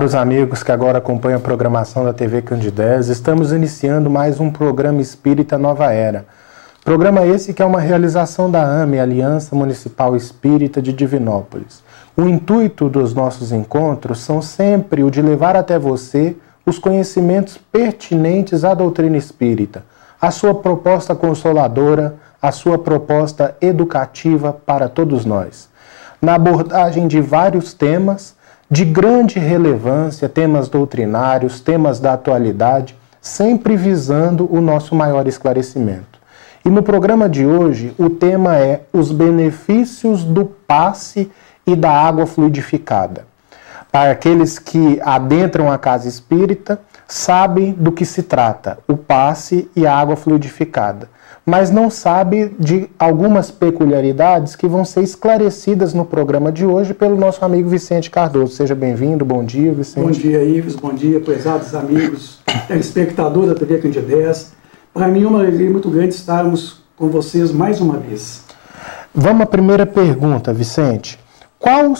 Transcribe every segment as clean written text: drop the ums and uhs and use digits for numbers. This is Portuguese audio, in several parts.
Para os amigos que agora acompanham a programação da TV Candidez, estamos iniciando mais um programa Espírita Nova Era. Programa esse que é uma realização da AME, Aliança Municipal Espírita de Divinópolis. O intuito dos nossos encontros são sempre o de levar até você os conhecimentos pertinentes à doutrina espírita, a sua proposta consoladora, a sua proposta educativa para todos nós. Na abordagem de vários temas de grande relevância, temas doutrinários, temas da atualidade, sempre visando o nosso maior esclarecimento. E no programa de hoje, o tema é os benefícios do passe e da água fluidificada. Para aqueles que adentram a casa espírita, sabem do que se trata, o passe e a água fluidificada, mas não sabem de algumas peculiaridades que vão ser esclarecidas no programa de hoje pelo nosso amigo Vicente Cardoso. Seja bem-vindo, bom dia, Vicente. Bom dia, Ives, bom dia, prezados amigos, telespectadores da TV Candidez. Para mim é uma alegria muito grande estarmos com vocês mais uma vez. Vamos à primeira pergunta, Vicente. Quais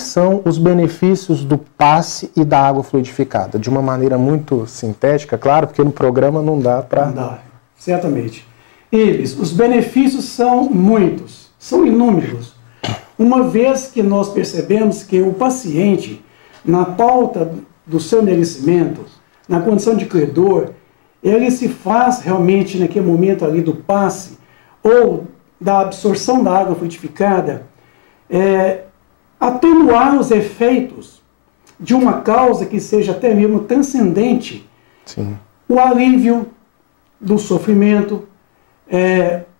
são os benefícios do passe e da água fluidificada? De uma maneira muito sintética, claro, porque no programa não dá para... Não dá, certamente. Ives, os benefícios são muitos, são inúmeros. Uma vez que nós percebemos que o paciente, na pauta do seu merecimento, na condição de credor, ele se faz realmente naquele momento ali do passe ou da absorção da água fluidificada, atenuar os efeitos de uma causa que seja até mesmo transcendente. Sim. O alívio do sofrimento,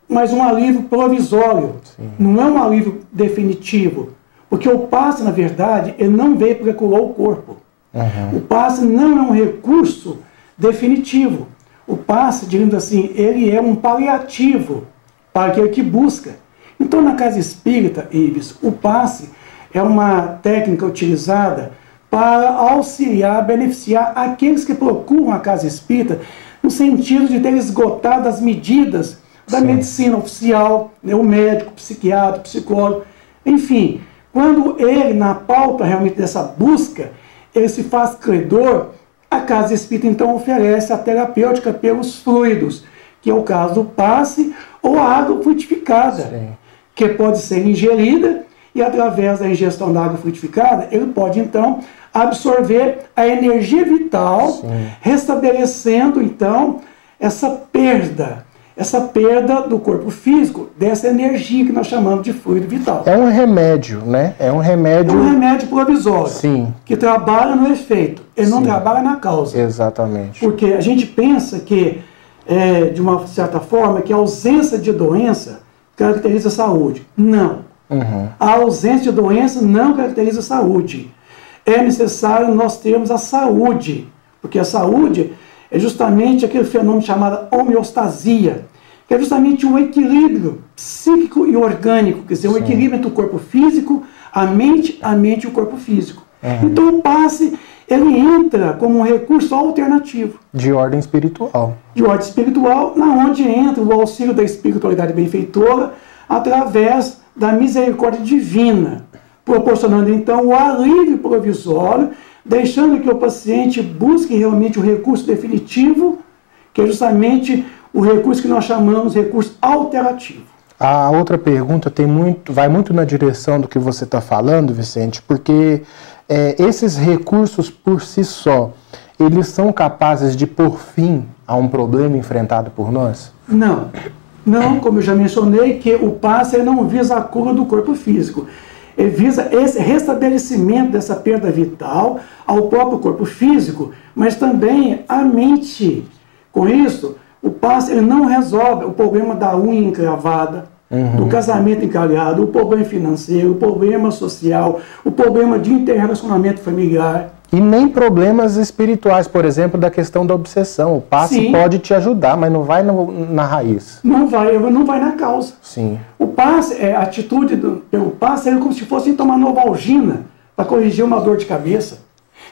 mas um alívio provisório. Sim. Não é um alívio definitivo, porque o passe, na verdade, ele não veio para curar o corpo. Uhum. O passe não é um recurso definitivo. O passe, digamos assim, ele é um paliativo para aquele que busca. Então, na casa espírita, Ives, o passe é uma técnica utilizada para auxiliar, beneficiar aqueles que procuram a casa espírita no sentido de ter esgotado as medidas da Sim. medicina oficial, né, o médico, o psiquiatra, o psicólogo, enfim. Quando ele, na pauta realmente dessa busca, ele se faz credor, a casa espírita então oferece a terapêutica pelos fluidos, que é o caso do passe ou a água fluidificada. Sim. Que pode ser ingerida e através da ingestão da água fluidificada, ele pode então absorver a energia vital, Sim. restabelecendo então essa perda do corpo físico, dessa energia que nós chamamos de fluido vital. É um remédio, né? É um remédio provisório. Sim. Que trabalha no efeito, ele não Sim. trabalha na causa. Exatamente. Porque a gente pensa que, de uma certa forma, que a ausência de doença caracteriza a saúde. Não. Uhum. A ausência de doença não caracteriza a saúde. É necessário nós termos a saúde, porque a saúde é justamente aquele fenômeno chamado homeostasia, que é justamente um equilíbrio psíquico e orgânico, quer dizer, um equilíbrio entre o corpo físico, a mente e o corpo físico. Uhum. Então o passe, ele entra como um recurso alternativo. De ordem espiritual. De ordem espiritual, na onde entra o auxílio da espiritualidade benfeitora através da misericórdia divina, proporcionando então o alívio provisório, deixando que o paciente busque realmente o recurso definitivo, que é justamente o recurso que nós chamamos de recurso alternativo. A outra pergunta vai muito na direção do que você está falando, Vicente, porque esses recursos por si só, eles são capazes de pôr fim a um problema enfrentado por nós? Não. Não, como eu já mencionei, que o passe não visa a cura do corpo físico. Ele visa esse restabelecimento dessa perda vital ao próprio corpo físico, mas também à mente. Com isso, o passe ele não resolve o problema da unha encravada, do casamento encalhado, o problema financeiro, o problema social, o problema de interrelacionamento familiar. E nem problemas espirituais, por exemplo, da questão da obsessão. O passe Sim. pode te ajudar, mas não vai na raiz. Não vai na causa. Sim. O passe, a atitude pelo passe é como se fosse tomar Novalgina para corrigir uma dor de cabeça,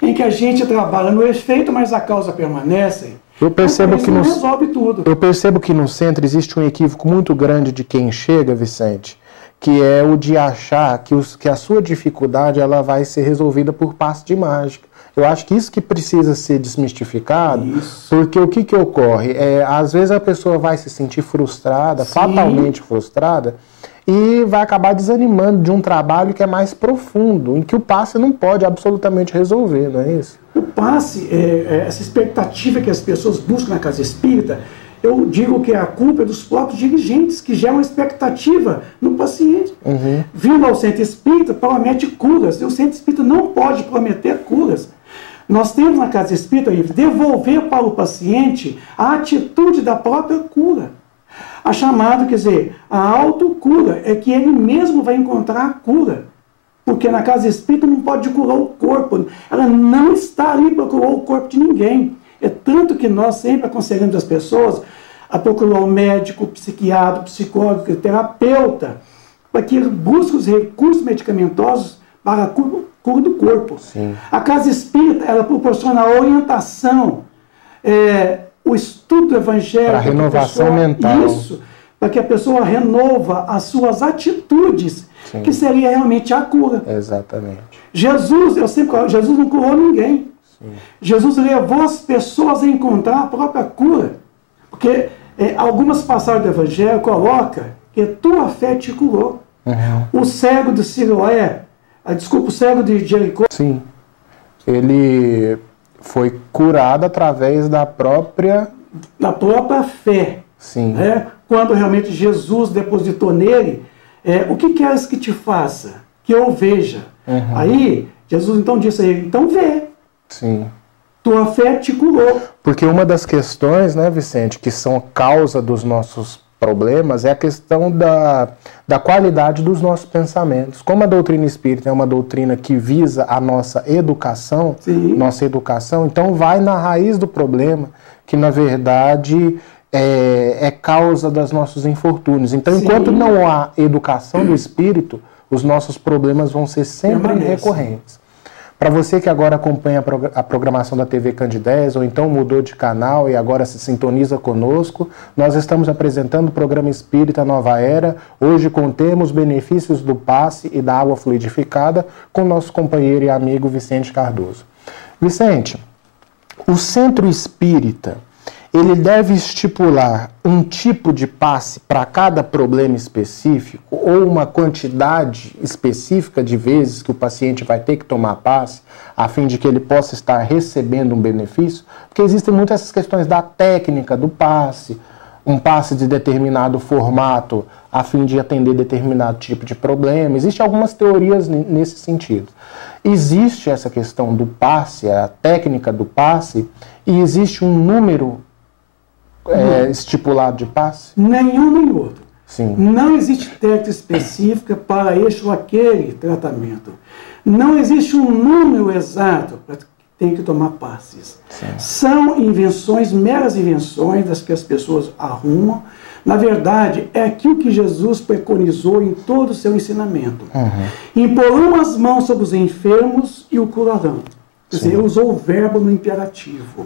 em que a gente trabalha no efeito, mas a causa permanece. Eu percebo então, não resolve tudo. Eu percebo que no centro existe um equívoco muito grande de quem chega, Vicente, que é o de achar que a sua dificuldade ela vai ser resolvida por passe de mágica. Eu acho que isso que precisa ser desmistificado, porque o que ocorre? Às vezes a pessoa vai se sentir frustrada, fatalmente frustrada, e vai acabar desanimando de um trabalho que é mais profundo, em que o passe não pode absolutamente resolver, não é isso? O passe, essa expectativa que as pessoas buscam na casa espírita, eu digo que a culpa é dos próprios dirigentes, que geram expectativa no paciente. Vindo ao centro espírita, promete curas, e o centro espírita não pode prometer curas. Nós temos na casa espírita devolver para o paciente a atitude da própria cura. A chamada, quer dizer, a autocura, é que ele mesmo vai encontrar a cura. Porque na casa espírita não pode curar o corpo. Ela não está ali para curar o corpo de ninguém. É tanto que nós sempre aconselhamos as pessoas a procurar um médico, psiquiatra, psicólogo, terapeuta, para que ele busque os recursos medicamentosos para a cura do corpo. Sim. A casa espírita, ela proporciona a orientação, o estudo do evangelho. Para a renovação mental. Isso, para que a pessoa renova as suas atitudes, sim, que seria realmente a cura. Exatamente. Jesus, eu sempre falo, Jesus não curou ninguém. Sim. Jesus levou as pessoas a encontrar a própria cura. Porque algumas passagens do evangelho colocam que tua fé te curou. O cego de Siloé, o cego de Jericó. Sim. Ele foi curado através da própria fé. Sim. Quando realmente Jesus depositou nele, o que queres que te faça? Que eu veja. Aí, Jesus então disse a ele, então vê. Sim. Tua fé te curou. Porque uma das questões, né, Vicente, que são causa dos nossos problemas é a questão da qualidade dos nossos pensamentos. Como a doutrina espírita é uma doutrina que visa a nossa educação, então vai na raiz do problema, que na verdade é causa dos nossos infortúnios. Então, enquanto não há educação do espírito, os nossos problemas vão ser sempre recorrentes. Para você que agora acompanha a programação da TV Candidez, ou então mudou de canal e agora se sintoniza conosco, nós estamos apresentando o programa Espírita Nova Era, hoje contemos os benefícios do passe e da água fluidificada com nosso companheiro e amigo Vicente Cardoso. Vicente, o centro espírita, ele deve estipular um tipo de passe para cada problema específico ou uma quantidade específica de vezes que o paciente vai ter que tomar passe a fim de que ele possa estar recebendo um benefício? Porque existem muitas essas questões da técnica do passe, um passe de determinado formato a fim de atender determinado tipo de problema. Existem algumas teorias nesse sentido. Existe essa questão do passe, a técnica do passe, e existe um número estipulado de passe? Nenhum nem outro. Sim. Não existe técnica específica para este ou aquele tratamento. Não existe um número exato para que tem que tomar passes. Sim. São invenções, meras invenções das que as pessoas arrumam. Na verdade, é aquilo que Jesus preconizou em todo o seu ensinamento. Imporão as mãos sobre os enfermos e o curarão. Quer dizer, ele usou o verbo no imperativo.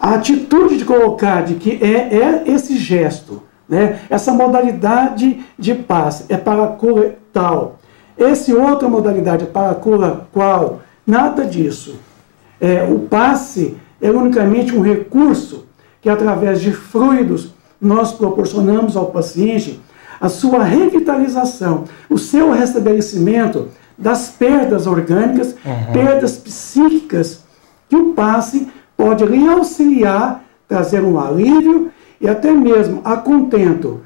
A atitude de colocar de que é esse gesto, né? Essa modalidade de passe é para a cura tal, essa outra modalidade é para a cura qual, nada disso. O passe é unicamente um recurso que, através de fluidos, nós proporcionamos ao paciente a sua revitalização, o seu restabelecimento das perdas orgânicas, perdas psíquicas, que o passe pode lhe auxiliar, trazer um alívio e até mesmo a contento,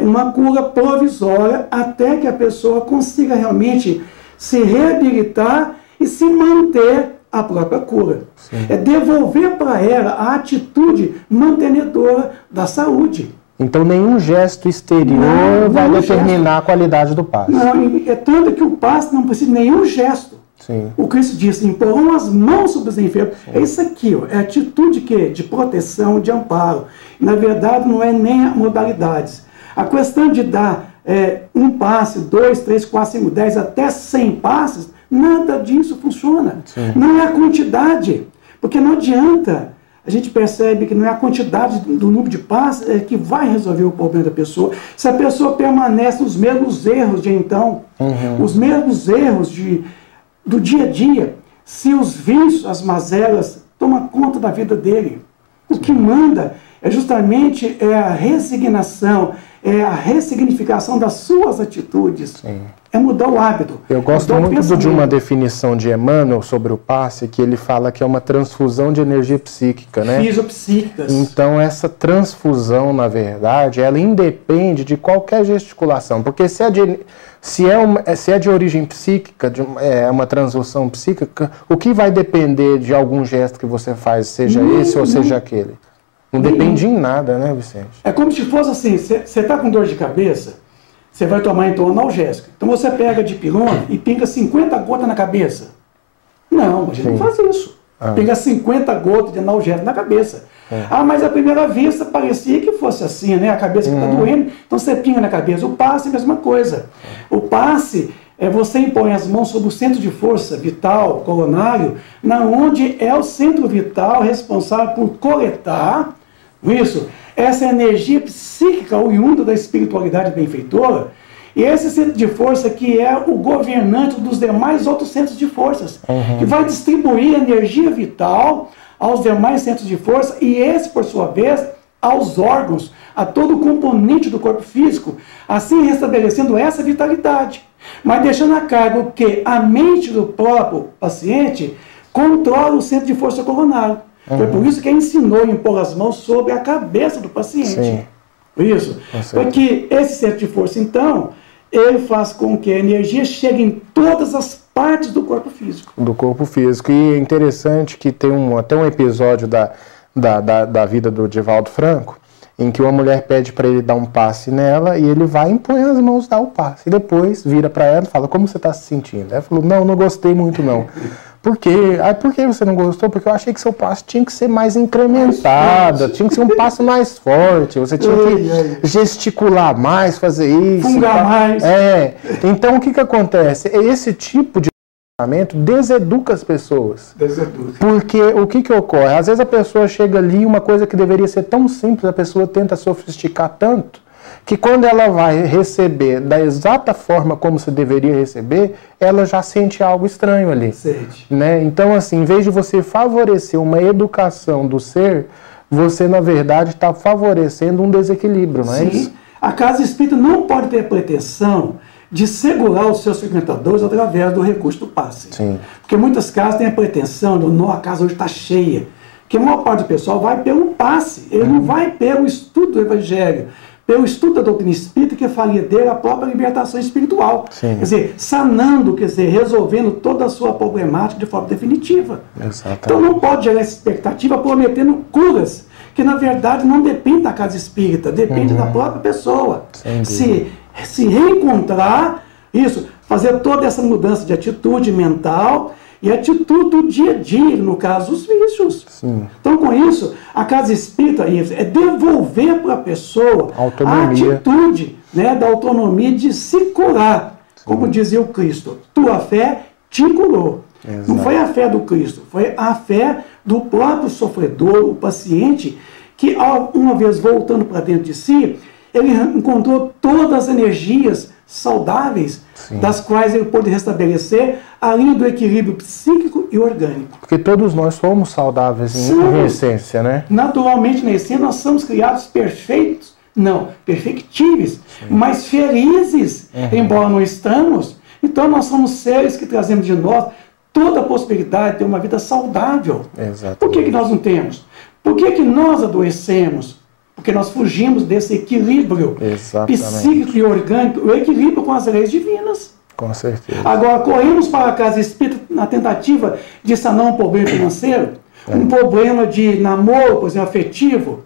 uma cura provisória até que a pessoa consiga realmente se reabilitar e se manter a própria cura. Sim. É devolver para ela a atitude mantenedora da saúde. Então nenhum gesto exterior vai determinar a qualidade do passe. Não, é tanto que o passe não precisa de nenhum gesto. Sim. O Cristo disse, imporão as mãos sobre os enfermos. Sim. É isso aqui, é a atitude de proteção, de amparo. Na verdade, não é nem modalidades. A questão de dar um passe, 2, 3, 4, 5, 10, até 100 passes, nada disso funciona. Sim. Não é a quantidade, porque não adianta. A gente percebe que não é a quantidade do número de passes que vai resolver o problema da pessoa. Se a pessoa permanece nos mesmos erros de então, os mesmos erros do dia a dia, se os vícios, as mazelas, tomam conta da vida dele. O que manda é justamente a resignação, é a ressignificação das suas atitudes. Sim. É mudar o hábito. Eu gosto muito de uma definição de Emmanuel sobre o passe, que ele fala que é uma transfusão de energia psíquica, né? Fisiopsíquicas. Então, essa transfusão, na verdade, ela independe de qualquer gesticulação, porque se é de origem psíquica, é uma transfusão psíquica, o que vai depender de algum gesto que você faz, seja esse ou seja aquele? Não depende em nada, né, Vicente? É como se fosse assim, você está com dor de cabeça, você vai tomar então analgésico. Então você pega dipirona e pinga 50 gotas na cabeça. Não, a gente não faz isso. Pinga 50 gotas de analgésico na cabeça. Ah, mas à primeira vista parecia que fosse assim, né? A cabeça que está doendo, então você pinga na cabeça. O passe é a mesma coisa. O passe é você impõe as mãos sobre o centro de força vital, coronário, na onde é o centro vital responsável por coletar essa energia psíquica oriunda da espiritualidade benfeitora, e esse centro de força que é o governante dos demais outros centros de forças, que vai distribuir energia vital aos demais centros de força, e esse, por sua vez, aos órgãos, a todo o componente do corpo físico, assim restabelecendo essa vitalidade, mas deixando a cargo que a mente do próprio paciente controla o centro de força coronário. Foi por isso que ele ensinou a impor as mãos sobre a cabeça do paciente. Sim. Isso. Porque esse centro de força, então, ele faz com que a energia chegue em todas as partes do corpo físico. Do corpo físico. E é interessante que tem até um episódio da vida do Divaldo Franco, em que uma mulher pede para ele dar um passe nela e ele vai, impõe as mãos, dá o passe. E depois vira para ela e fala, como você está se sentindo? Ela falou, não gostei muito não. Por quê? Por que você não gostou? Porque eu achei que seu passo tinha que ser mais incrementado, tinha que ser um passo mais forte, você tinha que gesticular mais, fazer isso. Fungar mais. Então, o que acontece? Esse tipo de comportamento deseduca as pessoas. Deseduca. Porque o que ocorre? Às vezes a pessoa chega ali, uma coisa que deveria ser tão simples, a pessoa tenta sofisticar tanto, que quando ela vai receber da exata forma como se deveria receber, ela já sente algo estranho ali. Né? Então, assim, em vez de você favorecer uma educação do ser, você, na verdade, está favorecendo um desequilíbrio, não é isso? A casa espírita não pode ter a pretensão de segurar os seus frequentadores através do recurso do passe. Porque muitas casas têm a pretensão de, não, a casa hoje está cheia. Porque a maior parte do pessoal vai pelo passe, ele não vai pelo estudo do Evangelho, pelo estudo da doutrina espírita, que faria dele a própria libertação espiritual. Quer dizer, sanando, quer dizer, resolvendo toda a sua problemática de forma definitiva. Então não pode gerar essa expectativa prometendo curas, que na verdade não depende da casa espírita, depende da própria pessoa. Se reencontrar, fazer toda essa mudança de atitude mental e atitude do dia a dia, no caso, os vícios. Então, com isso, a casa espírita é devolver para a pessoa a atitude, né, da autonomia de se curar. Como dizia o Cristo, tua fé te curou. Não foi a fé do Cristo, foi a fé do próprio sofredor, o paciente, que, uma vez voltando para dentro de si, ele encontrou todas as energias saudáveis, das quais ele pôde restabelecer a linha do equilíbrio psíquico e orgânico. Porque todos nós somos saudáveis em essência, né? Naturalmente, na essência, nós somos criados perfeitos, não, perfectíveis, mas felizes, embora não estamos. Então, nós somos seres que trazemos de nós toda a possibilidade de ter uma vida saudável. Por que nós não temos? Por que nós adoecemos? Porque nós fugimos desse equilíbrio psíquico e orgânico, o equilíbrio com as leis divinas. Com certeza. Agora, corremos para a casa espírita na tentativa de sanar um problema financeiro, um problema de namoro, por exemplo, afetivo.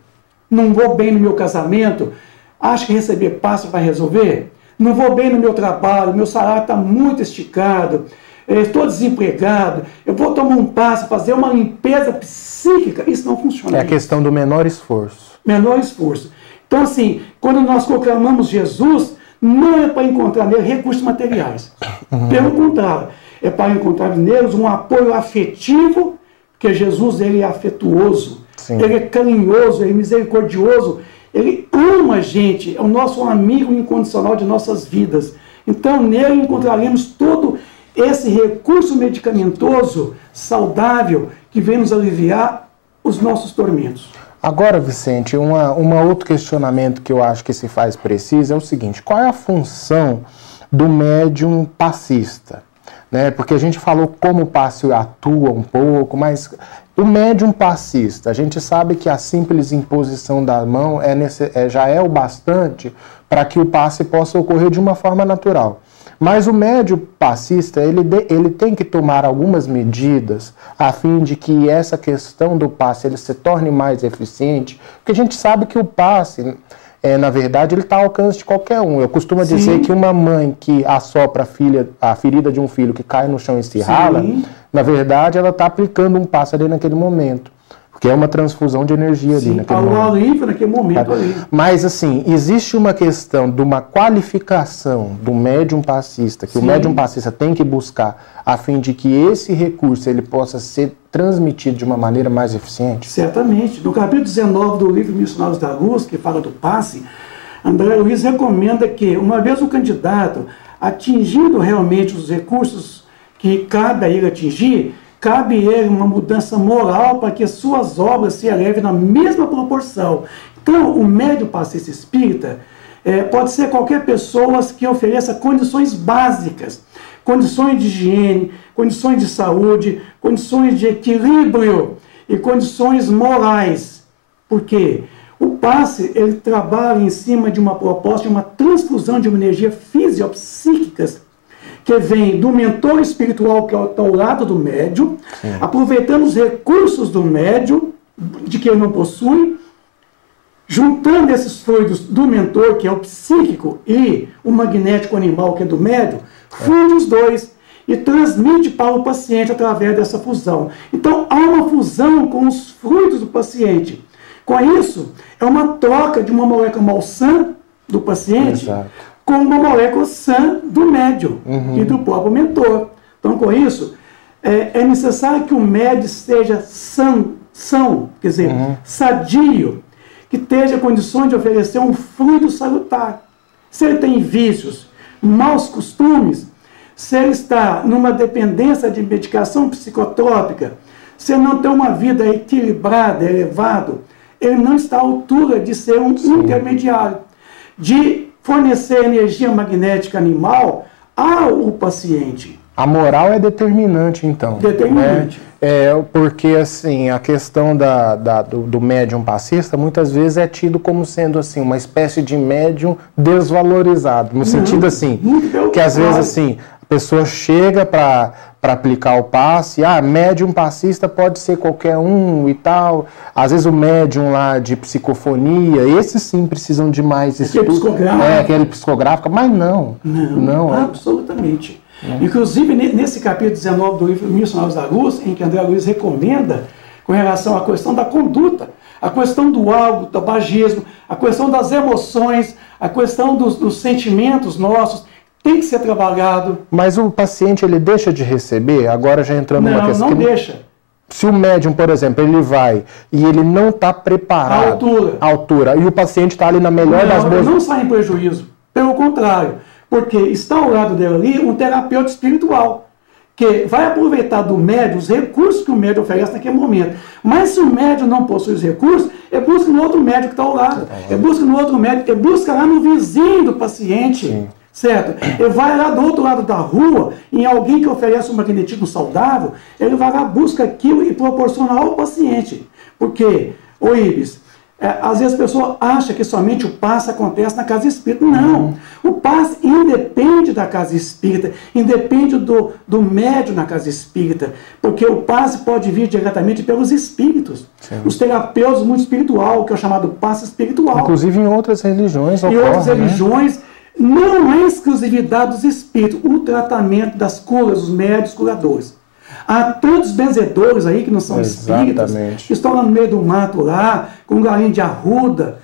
Não vou bem no meu casamento, acho que receber passe vai resolver. Não vou bem no meu trabalho, meu salário está muito esticado, estou desempregado, eu vou tomar um passe, fazer uma limpeza psíquica. Isso não funciona. É a questão do menor esforço. Menor esforço. Então, assim, quando nós proclamamos Jesus, não é para encontrar nele recursos materiais. Pelo contrário, é para encontrar neles um apoio afetivo, porque Jesus, ele é afetuoso, ele é carinhoso, ele é misericordioso, ele ama a gente, é o nosso amigo incondicional de nossas vidas. Então, nele encontraremos todo esse recurso medicamentoso saudável que vem nos aliviar os nossos tormentos. Agora, Vicente, um outro questionamento que eu acho que se faz preciso é o seguinte: qual é a função do médium passista? Né? Porque a gente falou como o passe atua um pouco, mas o médium passista, a gente sabe que a simples imposição da mão já é o bastante para que o passe possa ocorrer de uma forma natural. Mas o médium passista, ele tem que tomar algumas medidas a fim de que essa questão do passe ele se torne mais eficiente, porque a gente sabe que o passe, na verdade, ele está ao alcance de qualquer um. Eu costumo dizer que uma mãe que assopra a ferida de um filho que cai no chão e se rala, na verdade, ela está aplicando um passe ali naquele momento. Porque é uma transfusão de energia ali naquele momento. Naquele momento ali. Mas, assim, existe uma questão de uma qualificação do médium passista, que o médium passista tem que buscar, a fim de que esse recurso ele possa ser transmitido de uma maneira mais eficiente? Certamente. No capítulo 19 do livro Missionários da Luz, que fala do passe, André Luiz recomenda que, uma vez o candidato atingindo realmente os recursos que cabe a ele atingir, cabe a ele uma mudança moral para que as suas obras se elevem na mesma proporção. Então, o médium passista espírita pode ser qualquer pessoa que ofereça condições básicas, condições de higiene, condições de saúde, condições de equilíbrio e condições morais. Por quê? O passe, ele trabalha em cima de uma proposta, de uma transfusão de uma energia fisiopsíquica que vem do mentor espiritual que está ao lado do médium, aproveitando os recursos do médium, de que ele não possui, juntando esses fluidos do mentor, que é o psíquico, e o magnético animal, que é do médium, funde os dois e transmite para o paciente através dessa fusão. Então, há uma fusão com os fluidos do paciente. Com isso, é uma troca de uma molécula malsã do paciente com uma molécula sã do médium e do próprio mentor. Então, com isso, é necessário que o médium seja são, quer dizer, sadio, que esteja condições de oferecer um fluido salutar. Se ele tem vícios, maus costumes, se ele está numa dependência de medicação psicotrópica, se ele não tem uma vida equilibrada, elevada, ele não está à altura de ser um intermediário, de fornecer energia magnética animal ao paciente. A moral é determinante, então. Determinante. Né? Porque, assim, a questão do médium passista, muitas vezes é tido como sendo, assim, uma espécie de médium desvalorizado. No sentido, assim, que às vezes, assim, a pessoa chega para aplicar o passe, médium passista pode ser qualquer um e tal. Às vezes o médium lá de psicofonia, esses sim precisam de mais estudo. Aquele psicográfico, mas não. Absolutamente. Inclusive, nesse capítulo 19 do livro Missionários da Luz, em que André Luiz recomenda com relação à questão da conduta, a questão do algo, do tabagismo, a questão das emoções, a questão dos sentimentos nossos, tem que ser trabalhado. Mas o paciente, ele deixa de receber? Agora já entrando numa questão... Não deixa. Se o médium, por exemplo, ele vai e ele não está preparado... A altura. E o paciente está ali na melhor das boas... Não sai em prejuízo. Pelo contrário. Porque está ao lado dele ali um terapeuta espiritual, que vai aproveitar do médium os recursos que o médium oferece naquele momento. Mas se o médium não possui os recursos, busca no outro médium que está ao lado. Busca no outro médium, busca lá no vizinho do paciente. Sim. Certo? Ele vai lá do outro lado da rua, em alguém que oferece um magnetismo saudável, ele vai lá, busca aquilo e proporciona ao paciente. Porque, Ibis, às vezes a pessoa acha que somente o passe acontece na casa espírita. Não. O passe independe da casa espírita, independe do médium na casa espírita, porque o passe pode vir diretamente pelos espíritos. Sim. Os terapeutas do mundo espiritual, que é o chamado passe espiritual. Inclusive em outras religiões ocorre, em outras religiões, não é exclusividade dos espíritos o tratamento das curas, os médios curadores. Há tantos benzedores aí que não são espíritas, que estão lá no meio do mato lá, com um galinho de arruda,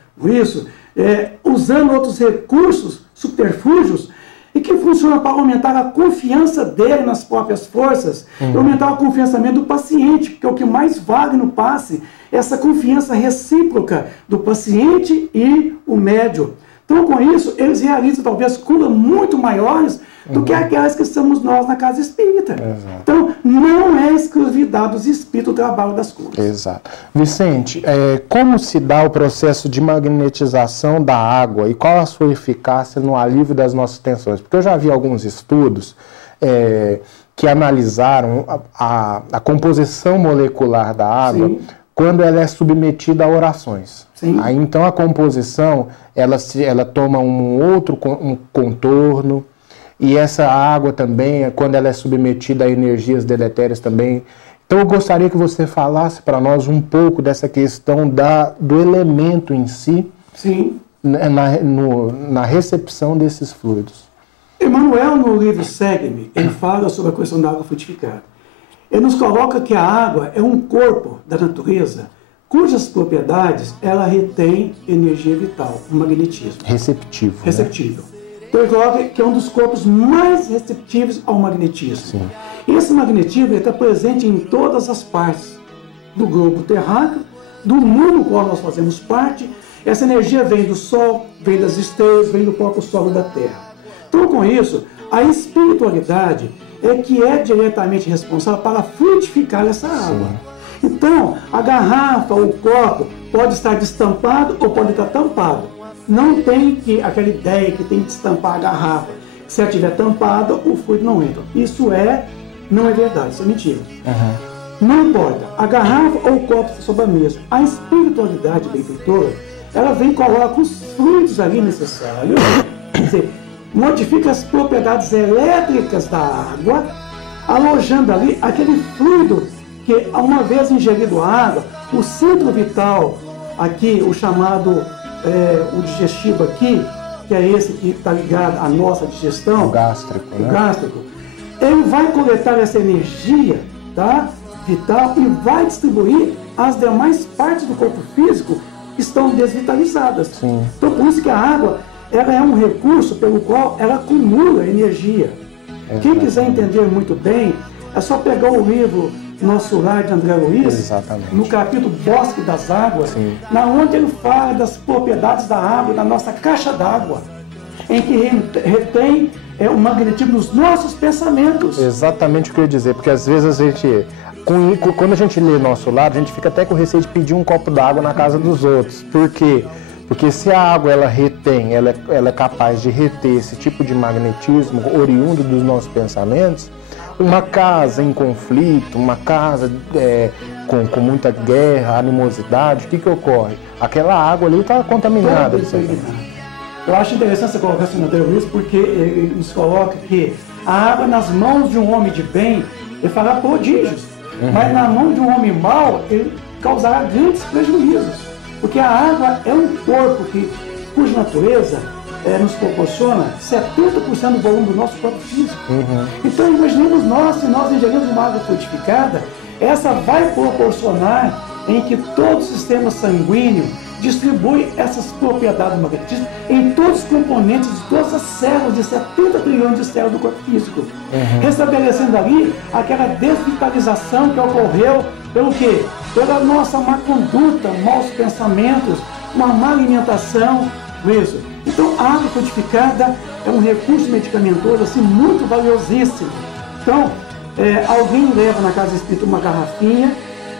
usando outros recursos, subterfúgios, e que funciona para aumentar a confiança dele nas próprias forças, e aumentar o confiançamento do paciente, porque o que mais vale no passe é essa confiança recíproca do paciente e o médium. Então, com isso, eles realizam talvez curas muito maiores do que aquelas que somos nós na casa espírita. Exato. Então, não é exclusividade dos espíritos o trabalho das curas. Exato. Vicente, como se dá o processo de magnetização da água e qual a sua eficácia no alívio das nossas tensões? Porque eu já vi alguns estudos que analisaram a composição molecular da água. Sim. Quando ela é submetida a orações. Sim. Aí, então, a composição, ela toma um contorno, e essa água também, quando ela é submetida a energias deletérias também. Então, eu gostaria que você falasse para nós um pouco dessa questão do elemento em si. Sim. Na recepção desses fluidos. Emmanuel, no livro Segue-me, ele fala sobre a questão da água frutificada. Ele nos coloca que a água é um corpo da natureza cujas propriedades ela retém energia vital, o magnetismo. Receptivo. Receptível. Né? Então ele coloca que é um dos corpos mais receptivos ao magnetismo. Sim. E esse magnetismo está presente em todas as partes do globo terráqueo, do mundo no qual nós fazemos parte. Essa energia vem do Sol, vem das estrelas, vem do próprio solo da Terra. Então, com isso, a espiritualidade é que é diretamente responsável para frutificar essa água. Sim. Então, a garrafa ou o copo pode estar destampado ou pode estar tampado. Não tem aquela ideia que tem que destampar a garrafa. Se ela estiver tampada, o fluido não entra. Isso não é verdade, isso é mentira. Uhum. Não importa, a garrafa ou o copo está sobre a mesa. A espiritualidade benfeitora, ela vem e coloca os fluidos ali necessários, quer dizer, modifica as propriedades elétricas da água, alojando ali aquele fluido que, uma vez ingerido a água, o centro vital aqui, o chamado, o digestivo aqui, que é esse que está ligado à nossa digestão, o gástrico, né? O gástrico, ele vai coletar essa energia, tá, vital e vai distribuir às demais partes do corpo físico que estão desvitalizadas. Sim. Então, por isso que a água ela é um recurso pelo qual ela acumula energia. Quem quiser entender muito bem, é só pegar o livro Nosso Lar, de André Luiz, no capítulo Bosque das Águas, na onde ele fala das propriedades da água, da nossa caixa d'água, em que retém o magnetismo dos nossos pensamentos. Exatamente o que eu ia dizer, porque às vezes a gente, quando a gente lê Nosso Lar, a gente fica até com receio de pedir um copo d'água na casa dos outros. Por quê? Porque se a água ela retém, ela é capaz de reter esse tipo de magnetismo oriundo dos nossos pensamentos, uma casa em conflito, uma casa com muita guerra, animosidade, o que ocorre? Aquela água ali está contaminada. Eu acho interessante você colocar assim no Deus, porque ele nos coloca que a água nas mãos de um homem de bem, ele fará prodígios, mas na mão de um homem mau, ele causará grandes prejuízos. Porque a água é um corpo cuja natureza nos proporciona 70% do volume do nosso corpo físico. Então, imaginemos nós, se nós ingerirmos uma água frutificada, essa vai proporcionar em que todo o sistema sanguíneo distribui essas propriedades do magnetismo em todos os componentes de todas as células, de 70 trilhões de células do corpo físico. Restabelecendo ali aquela desvitalização que ocorreu pelo quê? Pela nossa má conduta, maus pensamentos, uma má alimentação, isso. Então, a água frutificada é um recurso medicamentoso assim, muito valiosíssimo. Então, alguém leva na casa espírita uma garrafinha,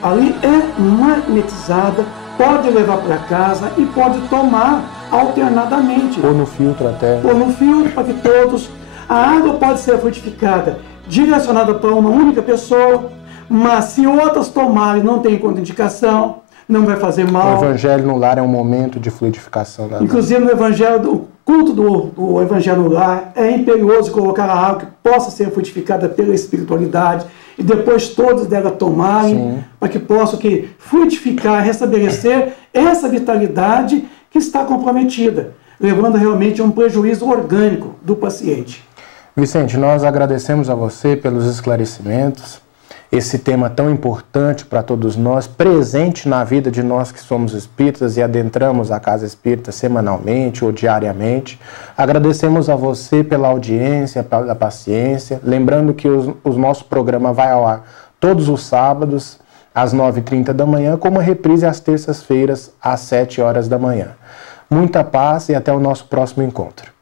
ali é magnetizada, pode levar para casa e pode tomar alternadamente. Ou no filtro até. Ou no filtro, para que todos... A água pode ser frutificada, direcionada para uma única pessoa, mas se outras tomarem, não tem contraindicação, não vai fazer mal. O Evangelho no Lar é um momento de fluidificação da água. Inclusive no Evangelho, o culto do Evangelho no Lar é imperioso colocar a água que possa ser frutificada pela espiritualidade e depois todos dela tomarem, para que possam frutificar, restabelecer essa vitalidade que está comprometida, levando realmente a um prejuízo orgânico do paciente. Vicente, nós agradecemos a você pelos esclarecimentos. Esse tema tão importante para todos nós, presente na vida de nós que somos espíritas e adentramos a casa espírita semanalmente ou diariamente. Agradecemos a você pela audiência, pela paciência. Lembrando que o nosso programa vai ao ar todos os sábados, às 9h30 da manhã, com uma reprise às terças-feiras, às 7 horas da manhã. muita paz e até o nosso próximo encontro.